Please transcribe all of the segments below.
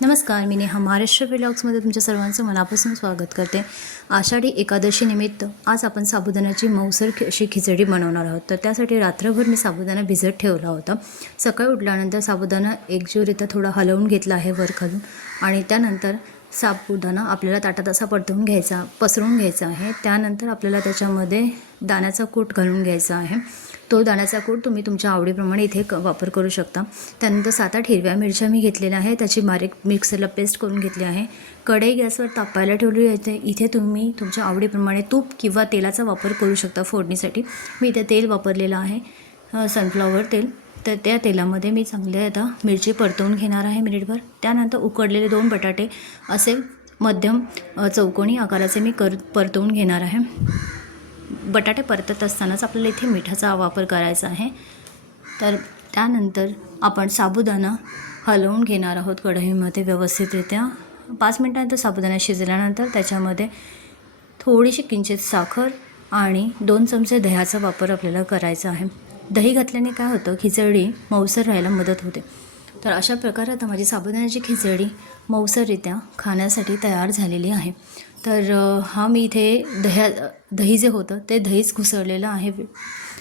नमस्कार, मी नेहा महाराष्ट्र व्लॉग्समध्ये तुमच्या सर्वांचं मनापासून स्वागत करते। आषाढी एकादशी निमित्त आज आपण साबुदाण्याची मऊसर अशी खिचडी बनवणार आहोत। तर त्यासाठी रात्रभर मी साबुदाणा भिजत ठेवला होता। सकाळी उठल्यानंतर साबुदाणा एकजीवरित्या थोडा हलवून घेतला आहे वर खालून आणि त्यानंतर साबुदाणा आपल्याला ताटात असा पसरवून घ्यायचा आहे। त्यानंतर आपल्याला त्याच्यामध्ये दाण्याचा कूट घालून घ्यायचा आहे। तो दाण्याचा कूट तुम्ही तुमच्या आवडीप्रमाणे इथे वापर करू शकता। त्यानंतर 7-8 हिरव्या मिरच्या मी घेतलेल्या आहे, त्याची बारीक मिक्सरला पेस्ट करून घेतली आहे। कढई गॅसवर तापायला ठेवली आहे। इथे तुम्ही तुमच्या आवडीप्रमाणे तूप किंवा तेलाचा वापर करू शकता फोडणीसाठी। मी इथे तेल वापरलेलं आहे, सनफ्लॉवर तेल। तर त्या तेलामध्ये मी चांगले आता मिरची परतवून घेणार आहे मिनिटभर। त्यानंतर उकडलेले 2 बटाटे असे मध्यम चौकोनी आकाराचे मी परतवून घेणार आहे। बटाटे परतत असतानाच आपल्याला इथे मिठाचा वापर करायचा आहे। तर त्यानंतर आपण साबुदाणा हलवून घेणार आहोत कढईमध्ये व्यवस्थितरित्या। 5 मिनिटांनंतर साबुदाणा शिजल्यानंतर त्याच्यामध्ये थोडीशी किंचित साखर आणि 2 चमचे दह्याचा वापर आपल्याला करायचा आहे। दही घातल्याने काय होतं, खिचडी मऊसर राहायला मदत होते। तर अशा प्रकारे आता माझी साबुदाण्याची खिचडी मऊसररित्या खाण्यासाठी तयार झालेली आहे। तर मी इथे दही जे होतं ते दहीच घुसळलेलं आहे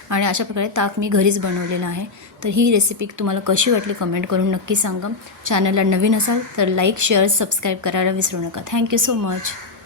आणि अशा प्रकारे ताक मी घरीच बनवलेलं आहे। तर ही रेसिपी तुम्हाला कशी वाटली कमेंट करून नक्की सांगा। चॅनलला नवीन असाल तर लाईक, शेअर, सबस्क्राईब करायला विसरू नका। Thank you so much.